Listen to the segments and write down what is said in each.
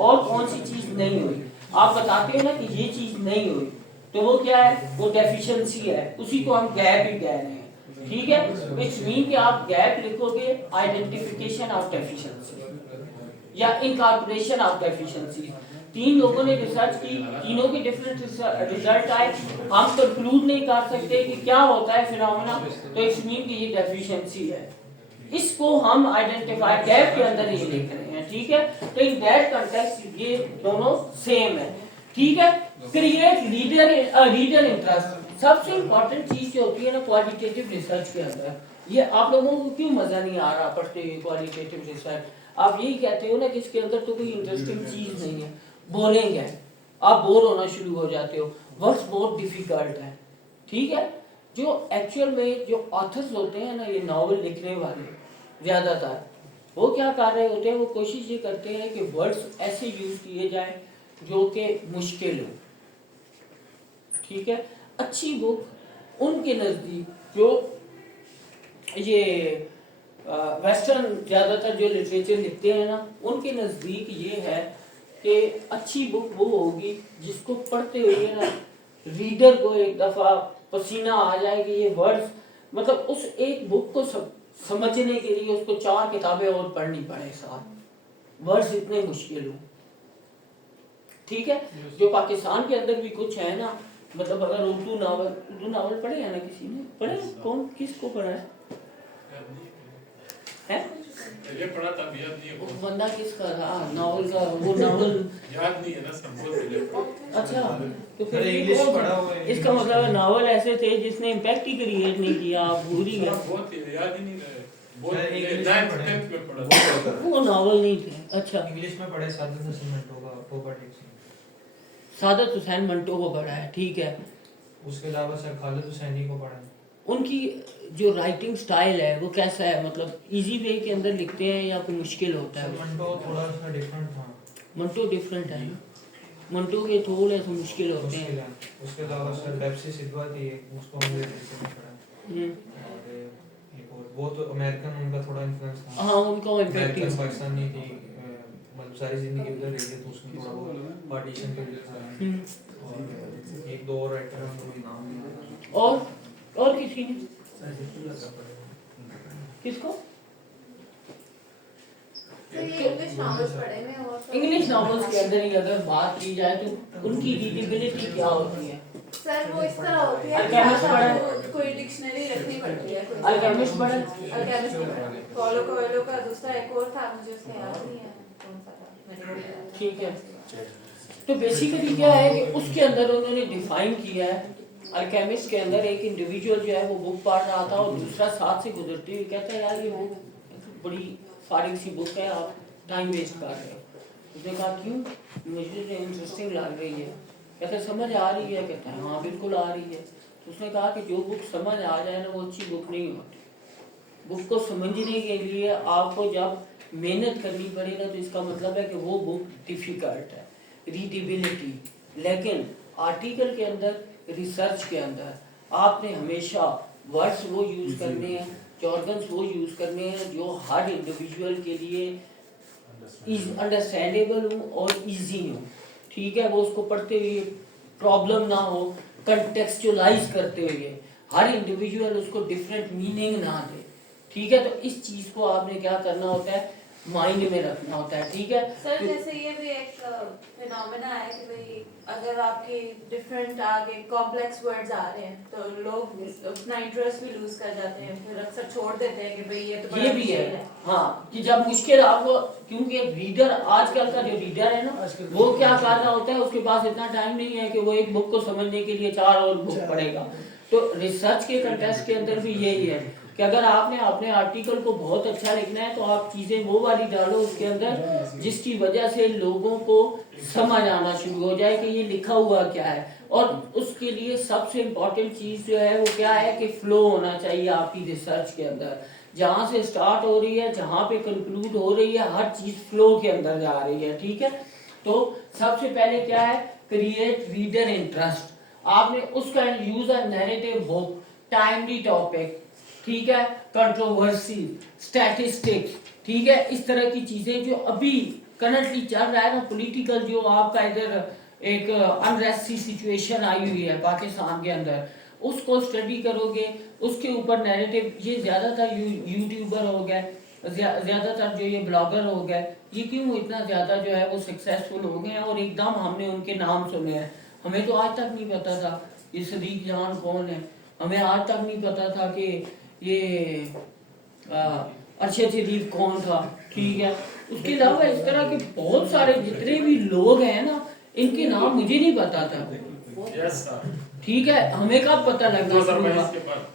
और कौन सी चीज नहीं हुई। आप बताते हो ना कि ये चीज नहीं हुई, तो वो क्या है, वो डेफिशिएंसी है, उसी को हम गैप ही कह रहे हैं। ठीक है, विच मीन कि आप गैप लिखोगे आइडेंटिफिकेशन ऑफ डेफिशिएंसी या इनकॉर्पोरेशन ऑफ डेफिशिएंसी। तीन लोगों ने रिसर्च की, तीनों के डिफरेंट रिजल्ट आए, हम कंक्लूड नहीं कर सकते कि क्या होता है फिनोमेना, तो इट्स मीन कि ये डेफिशिएंसी है। इसको हम आइडेंटिफाई गैप के अंदर ही लिख रहे हैं। ठीक है, तो इन दैट कंटेक्स्ट ये दोनों सेम है। ठीक है, क्रिएट रीडर इंटरेस्ट। सबसे इंपॉर्टेंट चीज जो होती है ना क्वालिटेटिव रिसर्च के अंदर, ये आप लोगों को क्यों मजा नहीं आ रहा पढ़ते हुए क्वालिटेटिव रिसर्च? आप यही कहते हो ना कि इसके अंदर तो कोई इंटरेस्टिंग चीज नहीं है, बोरिंग है, आप बोर होना शुरू हो जाते हो, वर्ड्स बहुत डिफिकल्ट है। ठीक है, जो एक्चुअल में जो ऑथर्स होते हैं ना, ये नॉवल लिखने वाले ज्यादातर, वो क्या कर रहे होते हैं, वो कोशिश ये करते हैं कि वर्ड्स ऐसे यूज किए जाए जो कि मुश्किल हो। ठीक है, अच्छी बुक उनके नजदीक, जो ये वेस्टर्न ज्यादातर जो लिटरेचर लिखते हैं ना, उनके नजदीक ये है कि अच्छी बुक वो होगी जिसको पढ़ते हुए ना रीडर को एक दफा पसीना आ जाए कि ये वर्ड्स, मतलब उस एक बुक को समझने के लिए उसको 4 किताबें और पढ़नी पड़े साथ, वर्ड्स इतने मुश्किल हो। ठीक है, जो पाकिस्तान के अंदर भी कुछ है ना, मतलब अगर उर्दू नावल पढ़े है ना, किसी ने पढ़े, कौन किसको पढ़ा है? ये पढ़ा था, याद नहीं है वो बंदा किसका था नावल का, वो नावल याद नहीं है ना, संभव। अच्छा, तो फिर इंग्लिश पढ़ा हुआ है, इसका मतलब नावल ऐसे थे जिसने इम्पैक्ट ही क्रिएट नहीं किया, आप भूल ही गए, बहुत याद ही नहीं रहे, बहुत इंग्लिश में पढ़ा, वो नावल नहीं थे। अच्छा, इंग्लिश में पढ़े सादत हुसैन मंटो का पोवर्टी, सादत हुसैन मंटो को पढ़ा है। ठीक है, उसके अलावा सर खालिद हुसैनी को पढ़ा है। उनकी जो राइटिंग स्टाइल है वो कैसा है, मतलब इजी वे के अंदर लिखते हैं या कोई मुश्किल होता है? मंटो थोड़ा सा डिफरेंट था, मंटो डिफरेंट है, मंटो के थोड़े से मुश्किल होते हैं। उसके अलावा सर बेप्सी सिद्वा थी, उसको हमने रिसेंट में पढ़ा, और एक और वो तो अमेरिकन, उनका थोड़ा इन्फ्लुएंस था। हाँ, उनका इम्पैक्ट अमेरिकन पाकिस्तानी थी, मतलब सारी जिंदगी उधर रही है, तो उसमें थोड़ा बहुत पार्टीशन पे लिखा है। और एक दो और राइटर हैं, उनका नाम नहीं, और किसी ने किसको इंग्लिश नॉवेल्स के अंदर ही अगर बात की जाए तो उनकी रीडेबिलिटी क्या होती है? सर वो इस तरह होती है कि कोई डिक्शनरी रखनी पड़ती है, कोई अल्केमिस्ट पढ़ा, अल्केमिस्ट पॉलो कोएल्हो का दूसरा एक और था, मुझे उसका याद नहीं है कौन सा था। ठीक है, तो बेसिकली क्या है कि उसके अंदर उन्होंने डिफाइन किया है, अल्केमिस्ट के अंदर एक इंडिविजुअल जो है वो बुक पढ़ रहा था और दूसरा साथ से गुजरते हुए कहता है यार ये वो बड़ी फारिग सी बुक है, आप टाइम वेस्ट कर रहे हो। उसने कहा क्यों, मुझे तो इंटरेस्टिंग लग रही है। कहता है समझ आ रही है? कहता है हाँ बिल्कुल आ रही है। तो उसने कहा कि जो बुक समझ आ जाए ना वो अच्छी बुक नहीं होती। बुक को समझने के लिए आपको जब मेहनत करनी पड़े ना, तो इसका मतलब है कि वो बुक डिफिकल्ट है, रीडेबिलिटी। लेकिन आर्टिकल के अंदर, रिसर्च के अंदर आपने हमेशा वर्ड्स वो यूज करने हैं, जॉर्गन्स वो यूज करने हैं जो हर इंडिविजुअल के लिए अंडरस्टैंडेबल हो और इजी हो। ठीक है, वो उसको पढ़ते हुए प्रॉब्लम ना हो, कंटेक्सचुअलाइज करते हुए हर इंडिविजुअल उसको डिफरेंट मीनिंग ना दे। ठीक है, तो इस चीज को आपने क्या करना होता है, माइंड में रखना होता है। ठीक है सर, जैसे ये भी एक फिनोमेना है कि भाई अगर आपके डिफरेंट आगे कॉम्प्लेक्स वर्ड्स आ रहे हैं तो लोग अपना इंटरेस्ट भी लूज कर जाते हैं, फिर अक्सर छोड़ देते हैं कि भाई ये तो ये भी है। हाँ, कि जब मुश्किल आपको, क्योंकि रीडर आजकल का जो रीडर है ना, वो क्या कर रहा होता है, उसके पास इतना टाइम नहीं है कि वो एक बुक को समझने के लिए 4 और बुक पढ़ेगा। तो रिसर्च के कंटेस्ट के अंदर भी यही है कि अगर आपने अपने आर्टिकल को बहुत अच्छा लिखना है तो आप चीजें वो वाली डालो उसके अंदर जिसकी वजह से लोगों को समझ आना शुरू हो जाए कि ये लिखा हुआ क्या है। और उसके लिए सबसे इम्पोर्टेंट चीज जो है वो क्या है कि फ्लो होना चाहिए आपकी रिसर्च के अंदर। जहां से स्टार्ट हो रही है, जहां पे कंक्लूड हो रही है, हर चीज फ्लो के अंदर जा रही है। ठीक है, तो सबसे पहले क्या है, क्रिएट रीडर इंटरेस्ट। आपने उसका use a narrative book, timely topic, ठीक है, कंट्रोवर्सी, स्टैटिस्टिक्स, ठीक है, इस तरह की चीजें जो अभी करंटली चल रहा है ना पॉलिटिकल, जो आपका इधर एक अनरेस्टी सिचुएशन आई हुई है पाकिस्तान के अंदर, उसको स्टडी करोगे, उसके ऊपर नैरेटिव, ये ज़्यादातर यूट्यूबर हो गए, ज़्यादातर जो ये ब्लॉगर हो गए, ये क्यों इतना ज़्यादा जो है वो सक्सेसफुल हो गए हैं और एकदम हमने उनके नाम सुने हैं। हमें तो आज तक नहीं पता था ये सदीक जान कौन है, हमें आज तक नहीं पता था कि ये अरशद शरीफ कौन था, ठीक है। उसके अलावा इस तरह के बहुत सारे जितने भी लोग हैं ना, इनके नाम मुझे नहीं पता था, ठीक है। हमें कब पता लगा?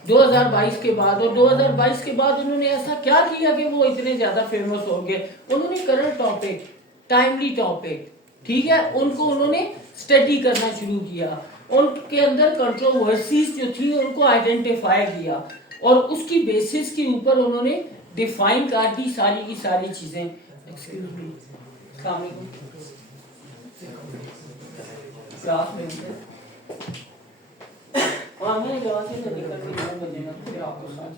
2022 के बाद। और 2022 के बाद उन्होंने ऐसा क्या किया कि वो इतने ज्यादा फेमस हो गए? उन्होंने करंट टॉपिक, टाइमली टॉपिक, ठीक है, उनको उन्होंने स्टडी करना शुरू किया, उनके अंदर कंट्रोवर्सीज जो थी उनको आइडेंटिफाई किया और उसकी बेसिस के ऊपर उन्होंने डिफाइन कर दी सारी की सारी चीजें। एक्सक्यूज मी, अस्सलाम वालेकुम, क्लास में मैं जवाब से निकल के 9 बजे ना फिर आपको साथ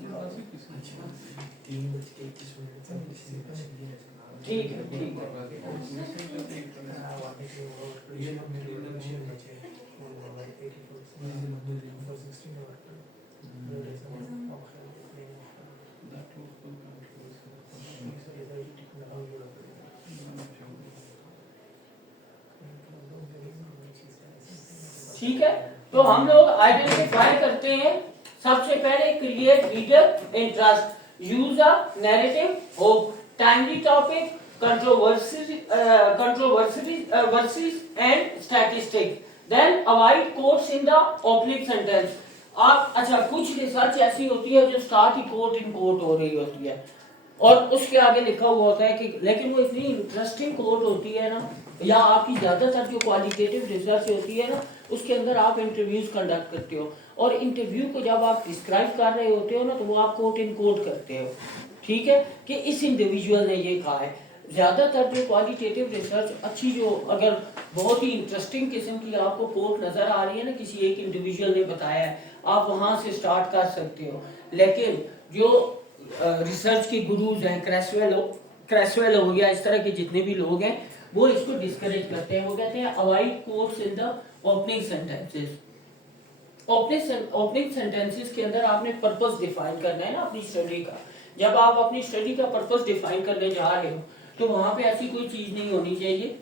ठीक है, ठीक ठीक है। तो हम लोग आइडेंटिफाई करते हैं सबसे पहले create reader interest, use a narrative, hope, timely topic, controversies and statistics, then avoid quotes in the oblique sentence. आप अच्छा, कुछ रिसर्च ऐसी होती है जो स्टार्ट ही कोट इन कोट हो रही होती है और उसके आगे लिखा हुआ होता है कि, लेकिन वो इतनी इंटरेस्टिंग कोट होती है ना, या आपकी ज्यादातर जो क्वालिटेटिव रिसर्च होती है ना, उसके अंदर आप इंटरव्यूज कंडक्ट करते हो और इंटरव्यू को जब आप डिस्क्राइब कर रहे होते हो ना, तो वो आप कोट इन कोट करते हो, ठीक है, कि इस इंडिविजुअल ने ये कहा है। ज्यादातर जो क्वालिटेटिव रिसर्च अच्छी, जो अगर बहुत ही इंटरेस्टिंग किस्म की आपको कोट नजर आ रही है ना, किसी एक इंडिविजुअल ने बताया है, आप वहां से स्टार्ट कर सकते हो। लेकिन जो रिसर्च के गुरुज हैं, क्रैसवेल हो गया, इस तरह के जितने भी लोग हैं, वो इसको डिस्करेज करते हैं। वो कहते हैं avoid quotes in the opening sentences. Opening sentences के अंदर आपने पर्पस डिफाइन करना है ना अपनी स्टडी का। जब आप अपनी स्टडी का पर्पस डिफाइन करने जा रहे हो तो वहां पे ऐसी कोई चीज नहीं होनी चाहिए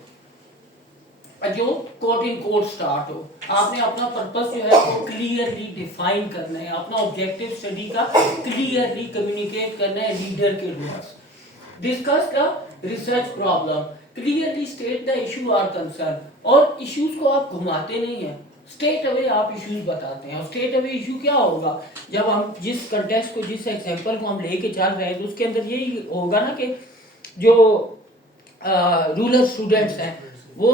जो कोट इन कोट स्टार्ट हो। आपने अपना पर्पस जो है वो क्लियरली डिफाइन करना है, अपना ऑब्जेक्टिव स्टडी का क्लियरली कम्युनिकेट करना है रीडर के towards. Discuss the research problem, clearly state the issue और कंसर्न। और इश्यूज को आप घुमाते नहीं है, स्ट्रेट अवे आप इश्यूज बताते हैं। और स्ट्रेट अवे इशू क्या होगा? जब हम जिस कंटेक्स्ट को, जिस एग्जांपल को हम लेके चल रहे हैं, तो उसके अंदर यही होगा ना कि जो रूरल स्टूडेंट्स हैं वो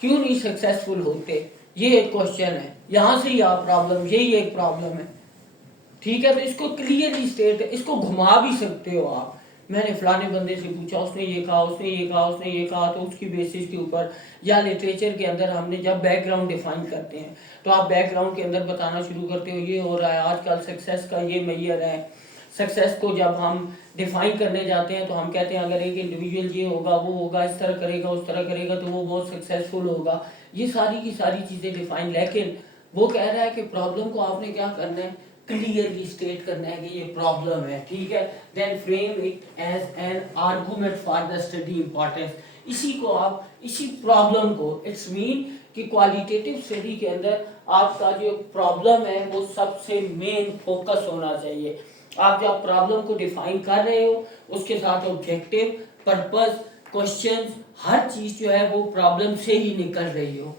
क्यों नहीं सक्सेसफुल होते, ये एक क्वेश्चन है। यहाँ से ही आप प्रॉब्लम, यही एक प्रॉब्लम है, ठीक है। तो इसको क्लियरली स्टेट, इसको घुमा भी सकते हो आप। मैंने फलाने बंदे से पूछा, उसने ये कहा, उसने ये कहा, उसने ये कहा, तो उसकी बेसिस के ऊपर, या लिटरेचर के अंदर हमने जब बैकग्राउंड डिफाइन करते हैं तो आप बैकग्राउंड के अंदर बताना शुरू करते हो, ये हो रहा है आजकल, सक्सेस का ये मेजर है। सक्सेस को जब हम डिफाइन करने जाते हैं तो हम कहते हैं अगर एक इंडिविजुअल ये होगा, वो होगा, इस तरह करेगा, उस तरह करेगा, तो वो बहुत सक्सेसफुल होगा। ये सारी की सारी चीजें डिफाइन। लेकिन वो कह रहा है कि प्रॉब्लम को आपने क्या करना है, क्लियरली स्टेट करना है कि ये प्रॉब्लम है, ठीक है। Then frame it as an argument for the study importance. इसी को आप, इसी प्रॉब्लम को, इट्स मीन कि क्वालिटेटिव स्टडी के अंदर आपका जो प्रॉब्लम है वो सबसे मेन फोकस होना चाहिए। आप जब प्रॉब्लम को डिफाइन कर रहे हो, उसके साथ ऑब्जेक्टिव, पर्पस, क्वेश्चंस, हर चीज जो है वो प्रॉब्लम से ही निकल रही हो।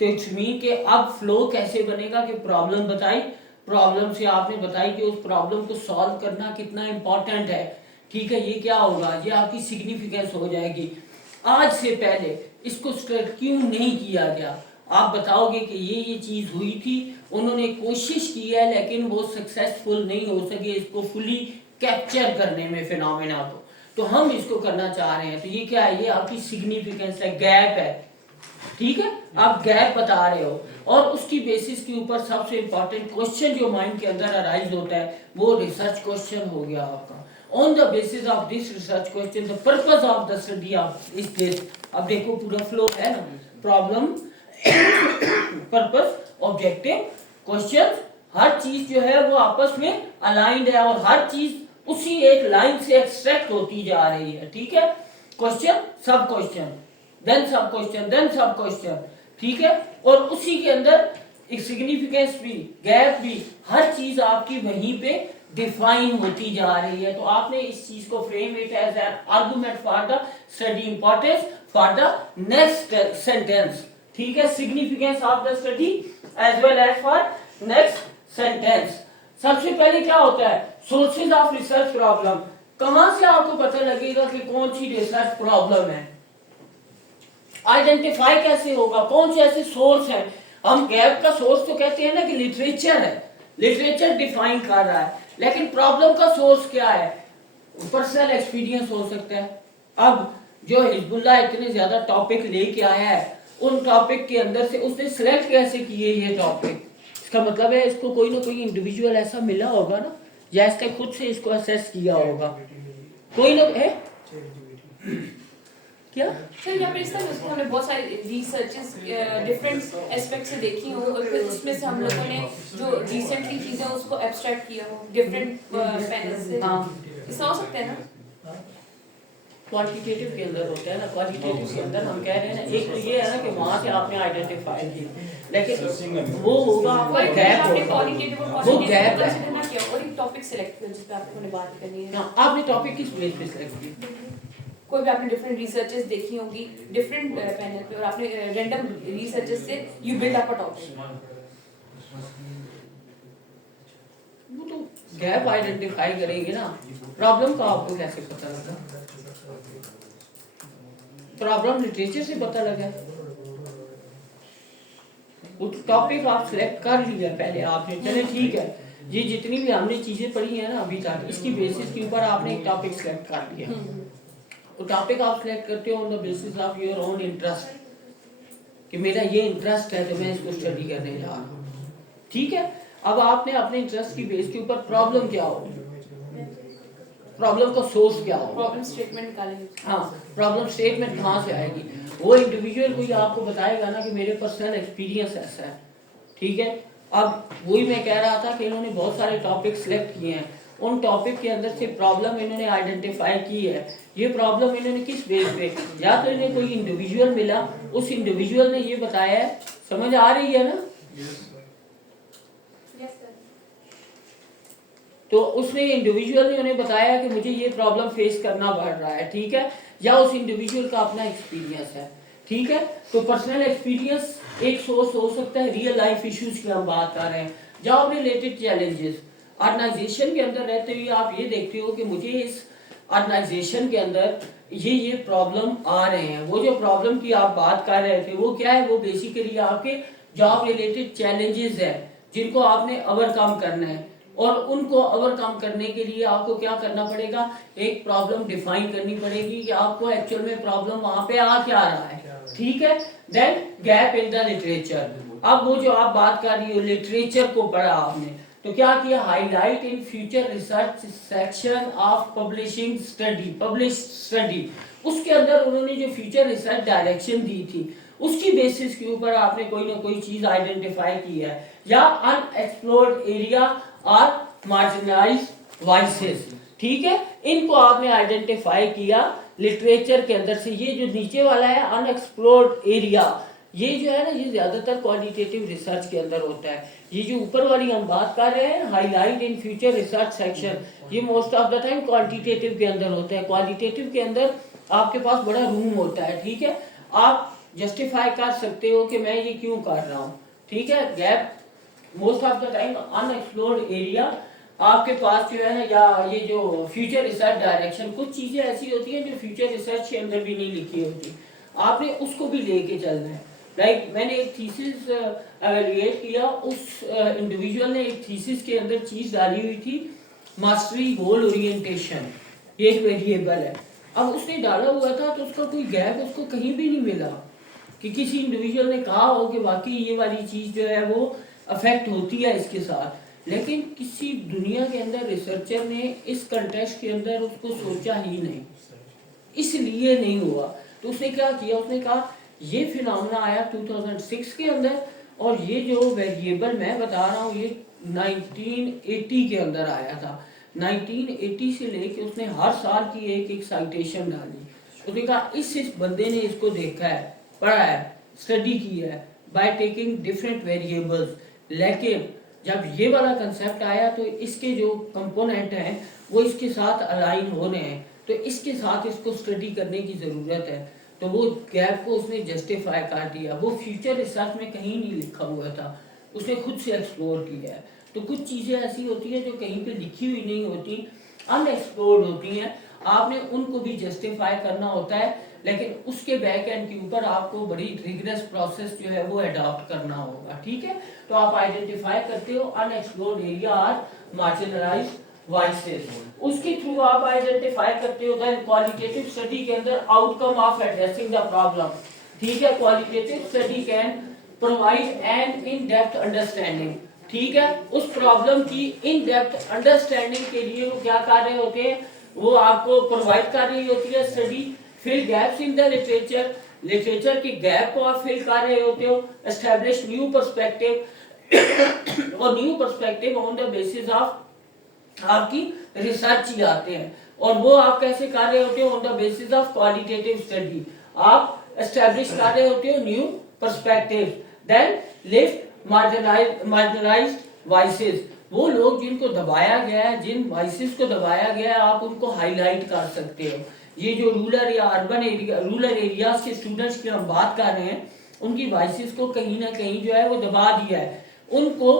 तो इट्स मीन कि अब फ्लो कैसे बनेगा कि प्रॉब्लम बताई, प्रॉब्लम से आपने बताई कि उस प्रॉब्लम को सॉल्व करना कितना इंपॉर्टेंट है, ठीक है। ये क्या होगा, ये आपकी सिग्निफिकेंस हो जाएगी। आज से पहले इसको स्टार्ट क्यों नहीं किया गया? आप बताओगे कि ये चीज हुई थी, उन्होंने कोशिश की है लेकिन वो सक्सेसफुल नहीं हो सके इसको फुली कैप्चर करने में फिनोमेना को, तो हम इसको करना चाह रहे हैं। तो ये क्या है, ये आपकी सिग्निफिकेंस है, गैप है, ठीक है। आप गैप बता रहे हो और उसकी बेसिस के ऊपर सबसे इंपॉर्टेंट क्वेश्चन जो माइंड के अंदर अराइज होता है वो रिसर्च क्वेश्चन हो गया आपका। On the basis of this research question, the purpose of the study of is this, अब देखो पूरा फ्लो है ना, प्रॉब्लम, पर्पस, ऑब्जेक्टिव, क्वेश्चन, हर चीज जो है वो आपस में अलाइंड है और हर चीज उसी एक लाइन से एक्सट्रैक्ट होती जा रही है, ठीक है। क्वेश्चन, सब क्वेश्चन, देन सब क्वेश्चन, देन सब क्वेश्चन, ठीक है। और उसी के अंदर एक सिग्निफिकेंस भी, गैप भी, हर चीज आपकी वहीं पे डिफाइन होती जा रही है। तो आपने इस चीज को frame it as an argument for the study, importance for the next sentence, ठीक है। Significance of the study as well as for next sentence. सबसे पहले क्या होता है, सोर्सेज ऑफ रिसर्च प्रॉब्लम। कहां से आपको पता लगेगा कि कौन सी रिसर्च प्रॉब्लम है, आइडेंटिफाई कैसे होगा, कौन से ऐसे सोर्स है। हम गैप का सोर्स तो कहते हैं ना कि लिटरेचर है, लिटरेचर डिफाइन कर रहा है, लेकिन प्रॉब्लम का सोर्स क्या है, पर्सनल एक्सपीरियंस हो सकता है। अब जो हिजबुल्लाह इतने ज्यादा टॉपिक लेके आया है, उन टॉपिक के अंदर से उसने सिलेक्ट कैसे किए ये टॉपिक, इसका मतलब है इसको कोई ना कोई इंडिविजुअल ऐसा मिला होगा ना, या इसने खुद से इसको असेस किया होगा, कोई ना है क्या। सर यहाँ पर इस तरह से हमने बहुत सारी रिसर्चेस डिफरेंट एस्पेक्ट से देखी हो और फिर उसमें से हम लोगों ने जो रिसेंटली चीजें उसको एब्स्ट्रैक्ट किया हो डिफरेंट पैनल से। हाँ, ऐसा हो सकता है ना, क्वांटिटेटिव के अंदर होता है ना, क्वांटिटेटिव के अंदर हम कह रहे हैं ना, एक तो ये है ना कि वहां से आपने आइडेंटिफाई किया, लेकिन वो होगा आपका गैप, आपने क्वालिटेटिव और वो क्वांटिटेटिव गैप को है। कंसीडर ना किया और एक टॉपिक सिलेक्ट किया जिस पे आपने बात करनी है। हाँ, आपने टॉपिक किस बेस पे सिलेक्ट किया, कोई भी आपने डिफरेंट रिसर्चेस देखी होगी डिफरेंट पैनल पे और आपने रैंडम रिसर्चेस से you build up a topic. वो तो गैप आइडेंटिफाई करेंगे ना, प्रॉब्लम का आपको कैसे पता लगा, प्रॉब्लम लिटरेचर से पता लगा, वो टॉपिक आप सिलेक्ट कर लिया पहले आपने, चले ठीक है, ये जितनी भी हमने चीजें पढ़ी है ना अभी तक, इसकी बेसिस के ऊपर आपने एक टॉपिक सिलेक्ट कर लिया। वो टॉपिक आप सिलेक्ट करते हो on the basis of your own interest, कि मेरा ये इंटरेस्ट है तो मैं इसको स्टडी करने जा रहा हूँ, ठीक है। अब आपने अपने इंटरेस्ट की बेस के ऊपर प्रॉब्लम क्या होगी, प्रॉब्लम का सोर्स क्या होगा, प्रॉब्लम स्टेटमेंट निकालेंगे। हाँ, प्रॉब्लम स्टेटमेंट कहाँ से आएगी, वो इंडिविजुअल कोई आपको बताएगा ना कि मेरे पर्सनल एक्सपीरियंस ऐसा है, ठीक है। अब वही मैं कह रहा था कि इन्होंने बहुत सारे टॉपिक सिलेक्ट किए हैं, उन टॉपिक के अंदर से प्रॉब्लम इन्होंने आइडेंटिफाई की है। ये प्रॉब्लम इन्होंने किस बेस पे, या तो इन्हें कोई इंडिविजुअल मिला, उस इंडिविजुअल ने ये बताया है, समझ आ रही है ना, तो उसने इंडिविजुअल ने उन्हें बताया कि मुझे ये प्रॉब्लम फेस करना पड़ रहा है, ठीक है, या उस इंडिविजुअल का अपना एक्सपीरियंस है, ठीक है। तो पर्सनल एक्सपीरियंस एक सोर्स हो सकता है, रियल लाइफ इश्यूज की हम बात कर रहे हैं, जॉब रिलेटेड चैलेंजेस, ऑर्गेनाइजेशन के अंदर रहते हुए आप ये देखते हो कि मुझे इस ऑर्गेनाइजेशन के अंदर ये प्रॉब्लम आ रहे हैं। वो जो प्रॉब्लम की आप बात कर रहे थे वो क्या है, वो बेसिकली आपके जॉब रिलेटेड चैलेंजेस है जिनको आपने ओवरकम करना है, और उनको ओवरकम करने के लिए आपको क्या करना पड़ेगा, एक प्रॉब्लम डिफाइन करनी पड़ेगी कि आपको एक्चुअल में प्रॉब्लम वहां पे आ क्या रहा है, ठीक है। Then gap in the literature. अब वो जो आप बात कर रही हो लिटरेचर को पढ़ा आपने, तो क्या किया, highlight in future research section of publishing study, publish study, उसके अंदर उन्होंने जो फ्यूचर रिसर्च डायरेक्शन दी थी उसकी बेसिस के ऊपर आपने कोई ना कोई चीज आइडेंटिफाई की है, या अनएक्सप्लोर्ड एरिया और मार्जिनलाइज्ड वॉइसेस, ठीक है, इनको आपने आइडेंटिफाई किया लिटरेचर के अंदर से। ये जो नीचे वाला है अनएक्सप्लोर्ड एरिया, ये जो है ना ये ज्यादातर क्वालिटेटिव रिसर्च के अंदर होता है। ये जो ऊपर वाली हम बात कर रहे हैं highlight in future research section, ये most of the time quantitative के अंदर होता है। क्वालिटेटिव के अंदर आपके पास बड़ा रूम होता है, ठीक है, आप जस्टिफाई कर सकते हो कि मैं ये क्यों कर रहा हूँ, ठीक है। Gap most of the time unexplored area आपके पास जो है ना, या ये जो फ्यूचर रिसर्च डायरेक्शन, कुछ चीजें ऐसी होती हैं जो फ्यूचर रिसर्च के अंदर भी नहीं लिखी होती, आपने उसको भी लेके चलना है। लाइक मैंने एक थीसिस एवेलुएट किया, उस इंडिविजुअल ने एक थीसिस के अंदर चीज डाली हुई थी मास्टरी गोल ओरिएंटेशन, ये एक वेरिएबल है। अब उसने डाला हुआ था तो उसका कोई गैप उसको कहीं भी नहीं मिला कि किसी इंडिविजुअल ने कहा हो कि वाकई ये वाली चीज जो है वो अफेक्ट होती है इसके साथ, लेकिन किसी दुनिया के अंदर रिसर्चर ने इस कंटेक्स्ट के अंदर उसको सोचा ही नहीं, इसलिए नहीं हुआ। तो उसने क्या किया, उसने कहा ये फिनोमेना आया 2006 के अंदर, और ये जो वेरिएबल मैं बता रहा हूँ ये 1980 के अंदर आया था। 1980 से लेके उसने हर साल की एक एक साइटेशन डाली। उसने कहा इस बंदे ने इसको देखा है, पढ़ा है, स्टडी की है बाय टेकिंग डिफरेंट वेरिएबल्स, लेकिन जब ये वाला कंसेप्ट आया तो इसके जो कंपोनेंट हैं वो इसके साथ अलाइन हो रहे हैं, तो इसके साथ इसको स्टडी करने की ज़रूरत है। तो वो गैप को उसने जस्टिफाई कर दिया। वो फ्यूचर रिसर्च में कहीं नहीं लिखा हुआ था, उसने खुद से एक्सप्लोर किया है। तो कुछ चीज़ें ऐसी होती हैं जो कहीं पे लिखी हुई नहीं होती, अनएक्सप्लोर्ड होती हैं, आपने उनको भी जस्टिफाई करना होता है, लेकिन उसके बैक एंड के ऊपर आपको बड़ी रिगरस प्रोसेस जो है वो अडॉप्ट करना होगा। ठीक है, तो आप आइडेंटिफाई करते हो अनएक्सप्लोर्ड एरिया और मार्जिनलाइज्ड वॉइसेस, उसके थ्रू आप आइडेंटिफाई करते हो देन क्वालिटेटिव स्टडी के अंदर outcome of addressing the problem. ठीक है, qualitative study can provide an in depth understanding. ठीक है, उस प्रॉब्लम की इन डेप्थ अंडरस्टैंडिंग के लिए वो क्या कर रहे होते हैं, वो आपको प्रोवाइड कर रही होती है study. Fill gaps in the literature, literature के गैप को आप फिल कर रहे होते हो। एस्टैब्लिश न्यू पर्सपेक्टिव, और new perspective on the basis of आपकी रिसर्च ही आते हैं, और वो आप कैसे कर रहे होते हो, on the basis of qualitative study आप एस्टैब्लिश कर रहे होते हो new perspective. Then lift marginalised voices, वो लोग जिनको दबाया गया है, जिन वॉइसेस को दबाया गया है, आप उनको हाईलाइट कर सकते हो। ये जो रूरल या अर्बन एरिया, रूरल एरियाज के स्टूडेंट्स की हम बात कर रहे हैं, उनकी वॉइसेस को कहीं ना कहीं जो है वो दबा दिया है, उनको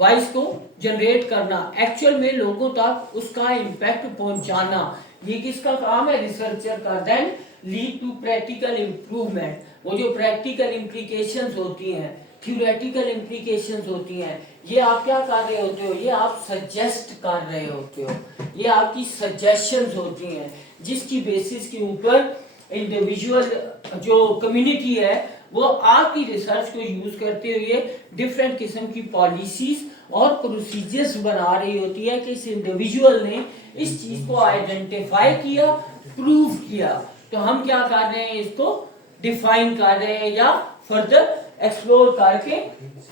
वॉइस को जनरेट करना, एक्चुअल में लोगों तक उसका इम्पैक्ट पहुंचाना, ये किसका काम है, रिसर्चर का। Then lead to practical improvement, वो जो प्रैक्टिकल इम्प्लीकेशंस होती हैं, थ्योरेटिकल इम्प्लीकेशंस होती हैं, ये आप क्या कर रहे होते हो, ये आप सजेस्ट कर रहे होते हो, ये आपकी सजेशंस होती हैं, जिसकी बेसिस के ऊपर इंडिविजुअल जो कम्युनिटी है वो आपकी रिसर्च को यूज करते हुए डिफरेंट किस्म की पॉलिसीज और प्रोसीजर्स बना रही होती है कि इस इंडिविजुअल ने इस चीज को आइडेंटिफाई किया, प्रूव किया, तो हम क्या कर रहे हैं, इसको डिफाइन कर रहे हैं या फर्दर एक्सप्लोर करके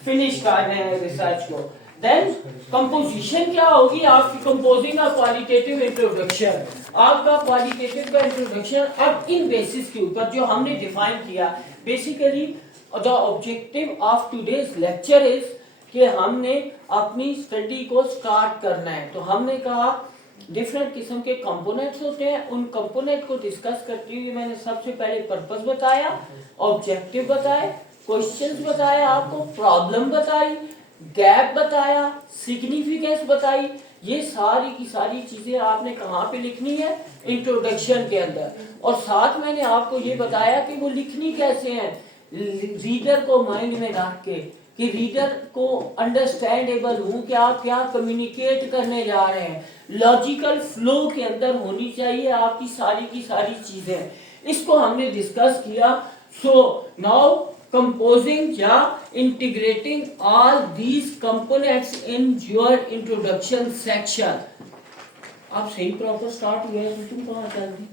फिनिश कर रहे हैं रिसर्च को। देन कंपोजिशन क्या होगी आपकी, कंपोजिंग अ क्वालिटेटिव इंट्रोडक्शन, आपका क्वालिटेटिव का इंट्रोडक्शन अब इन बेसिस के ऊपर जो हमने डिफाइन किया। Basically the objective of today's lecture is कि हमने अपनी स्टडी को स्टार्ट करना है, तो हमने कहा डिफरेंट किस्म के कंपोनेंट्स होते हैं, उन कंपोनेंट को डिस्कस करते हुए मैंने सबसे पहले पर्पस बताया, ऑब्जेक्टिव बताए, क्वेश्चंस बताया, आपको प्रॉब्लम बताई, गैप बताया, सिग्निफिकेंस बताई, ये सारी की सारी चीजें आपने कहाँ पे लिखनी है, इंट्रोडक्शन के अंदर। और साथ मैंने आपको ये बताया कि वो लिखनी कैसे है, रीडर को माइंड में रख के, कि रीडर को अंडरस्टैंडेबल हो कि आप क्या कम्युनिकेट करने जा रहे हैं, लॉजिकल फ्लो के अंदर होनी चाहिए आपकी सारी की सारी चीजें, इसको हमने डिस्कस किया। सो नाउ composing या integrating all these components in your introduction section। आप सही प्रॉपर स्टार्ट हुए हैं, तुम कहाँ चल दी,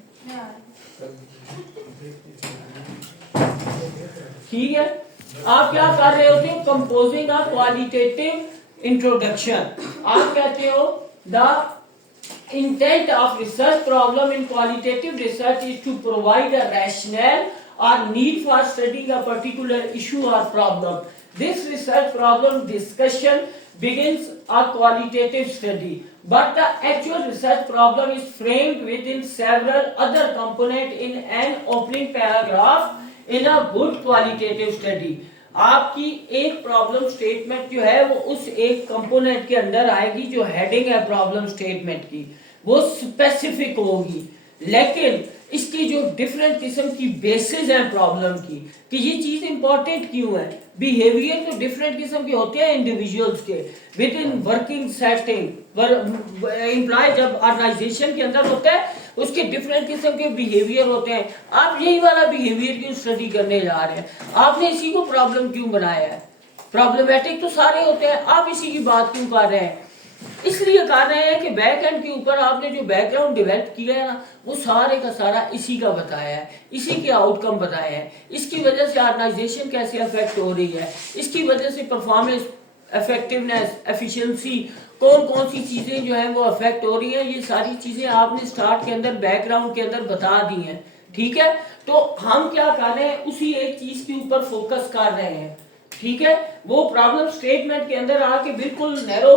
ठीक है। आप क्या कर रहे होते हो, कंपोजिंग अ क्वालिटेटिव इंट्रोडक्शन। आप कहते हो the intent of research problem in qualitative research is to provide a rationale or need for studying a particular issue or problem. This research problem discussion begins a qualitative study, but the actual research problem is framed within several other components in an opening paragraph in a good qualitative study. आपकी एक problem statement जो है वो उस एक component के अंदर आएगी, जो हेडिंग है प्रॉब्लम स्टेटमेंट की वो स्पेसिफिक होगी, लेकिन इसकी जो डिफरेंट किस्म की बेसिस है प्रॉब्लम की, कि ये चीज इंपॉर्टेंट क्यों है, बिहेवियर तो डिफरेंट किस्म के होते हैं इंडिविजुअल्स के within working setting, employ जब ऑर्गेनाइजेशन के अंदर होता है उसके डिफरेंट किस्म के बिहेवियर होते हैं। आप यही वाला बिहेवियर क्यों स्टडी करने जा रहे हैं, आपने इसी को प्रॉब्लम क्यों बनाया है, प्रॉब्लमेटिक तो सारे होते हैं, आप इसी की बात क्यों कर रहे हैं। इसलिए कर रहे हैं कि बैक एंड के ऊपर आपने जो बैकग्राउंड डेवलप किया है ना, वो सारे का सारा इसी का बताया है, इसी के आउटकम बताए हैं। इसकी वजह से ऑर्गेनाइजेशन कैसे अफेक्ट हो रही है, इसकी वजह से परफॉर्मेंस, इफेक्टिवनेस, एफिशिएंसी, कौन कौन सी चीजें जो है वो अफेक्ट हो रही है, ये सारी चीजें आपने स्टार्ट के अंदर बैकग्राउंड के अंदर बता दी हैं। ठीक है, तो हम क्या कर रहे हैं, उसी एक चीज के ऊपर फोकस कर रहे हैं। ठीक है, वो प्रॉब्लम स्टेटमेंट के अंदर आके बिल्कुल नैरो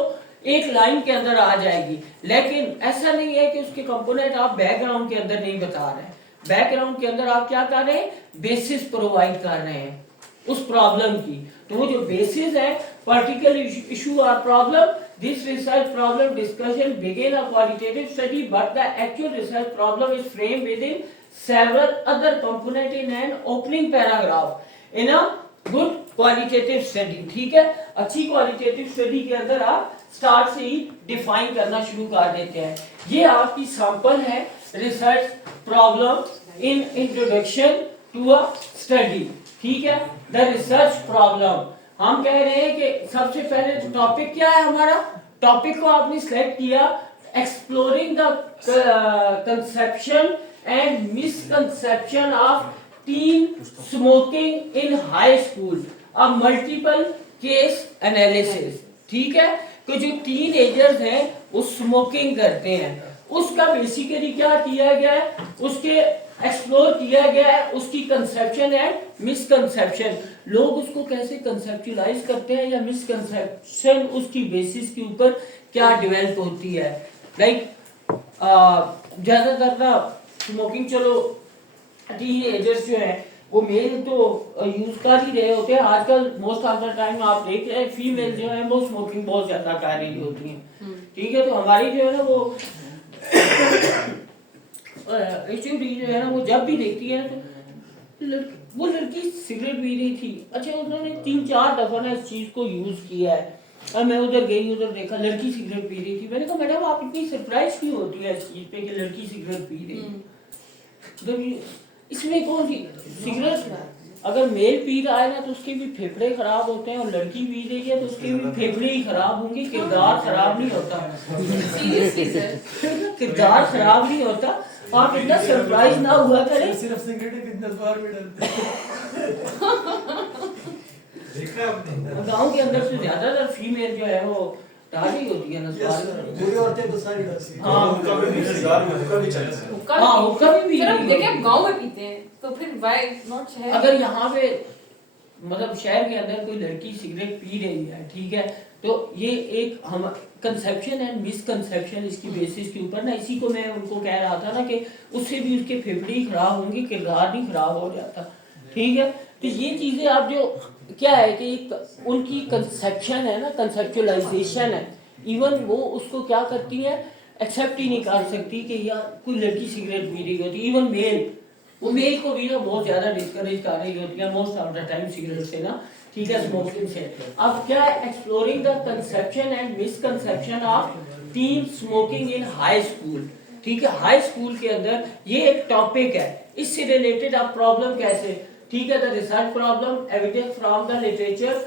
एक लाइन के अंदर आ जाएगी, लेकिन ऐसा नहीं है कि उसके कंपोनेंट आप बैकग्राउंड के अंदर नहीं बता रहे हैं। बैकग्राउंड के अंदर आप क्या कर रहे हैं, बेसिस प्रोवाइड कर रहे हैं उस प्रॉब्लम की। तो वो जो बेसिस है, पर्टिकुलर इशू और problem, this research problem discussion begin a qualitative study but the actual research problem is frame with in several other component in an opening paragraph in a good qualitative study। ठीक है, अच्छी qualitative study के अंदर आप start से ही define करना शुरू कर देते हैं। ये आपकी सैंपल है research problem in introduction to a study. ठीक है, द रिसर्च प्रॉब्लम हम कह रहे हैं कि सबसे पहले टॉपिक क्या है हमारा, टॉपिक को आपने सिलेक्ट किया, exploring the conception and misconception of teen smoking in high school, a multiple case analysis। ठीक है, कि जो टीन एजर्स हैं वो स्मोकिंग करते हैं, उसका बेसिकली क्या किया गया है, उसके एक्सप्लोर किया गया है, उसकी कंसेप्शन एंड मिसकंसेप्शन, लोग उसको कैसे कंसेप्चुलाइज करते हैं या मिसकंसेप्शन उसकी बेसिस के ऊपर क्या डेवलप होती है। लाइक ज्यादातर ना स्मोकिंग, चलो टीन एजर्स जो है वो मेल तो यूज कर ही रहे होते हैं आजकल, मोस्ट ऑफ द टाइम आप देख रहे हैं फीमेल जो है वो स्मोकिंग बहुत ज्यादा कर रही होती हैं। ठीक है, तो हमारी जो है ना वो एचयूडी जो है ना वो जब भी देखती है तो वो लड़की सिगरेट पी रही थी, अच्छा उन्होंने 3-4 दफा ना इस चीज को यूज किया है। और मैं उधर गई, उधर देखा लड़की सिगरेट पी रही थी, मैंने कहा मैडम आप इतनी सरप्राइज क्यों होती है इस चीज पे कि लड़की सिगरेट पी रही है। तो इसमें कौन सी सिगरेट, अगर मेल पी रहा है ना तो उसके भी फेफड़े खराब होते हैं, और लड़की पी रही है तो उसके भी फेफड़े ही खराब होंगे, किरदार खराब नहीं होता। किरदार खराब नहीं होता। आप इतना सरप्राइज ना हुआ करें, सिर्फ सिगरेट कितने बार भी डालते गाँव के अंदर से ज्यादातर फीमेल जो है वो डाली होती है ना, पूरी औरतें तो सारी डालती हैं। हाँ, हुक्का भी चलता है। हुक्का भी फिर हम देखें गांव में पीते हैं तो फिर व्हाई नॉट शहर। अगर यहाँ पे मतलब शहर के अंदर कोई लड़की सिगरेट पी रही है, ठीक है, तो ये एक हम कंसेप्शन एंड मिसकंसेप्शन इसकी बेसिस के ऊपर ना, इसी को मैं उनको कह रहा था ना कि उससे भी उसके फेफड़े ही खराब होंगे, किरदार नहीं खराब हो जाता। ठीक है, तो ये चीजें आप जो क्या है कि एक उनकी कंसेप्शन है ना, कंसेप्चुलाइजेशन है, इवन वो उसको क्या करती है, एक्सेप्ट ही नहीं कर सकती कि यार कोई लड़की सिगरेट पी रही होती, इवन मेल, वो मेल को भी ना बहुत ज्यादा डिस्करेज कर रही होती है most of the time cigarette से ना। ठीक है, स्मोकिंग से। अब क्या है, exploring the conception and misconception of tin smoking in high school. ठीक है, हाई स्कूल के अंदर ये एक टॉपिक है, इससे रिलेटेड आप प्रॉब्लम कैसे, ठीक है, the research problem evidence from the literature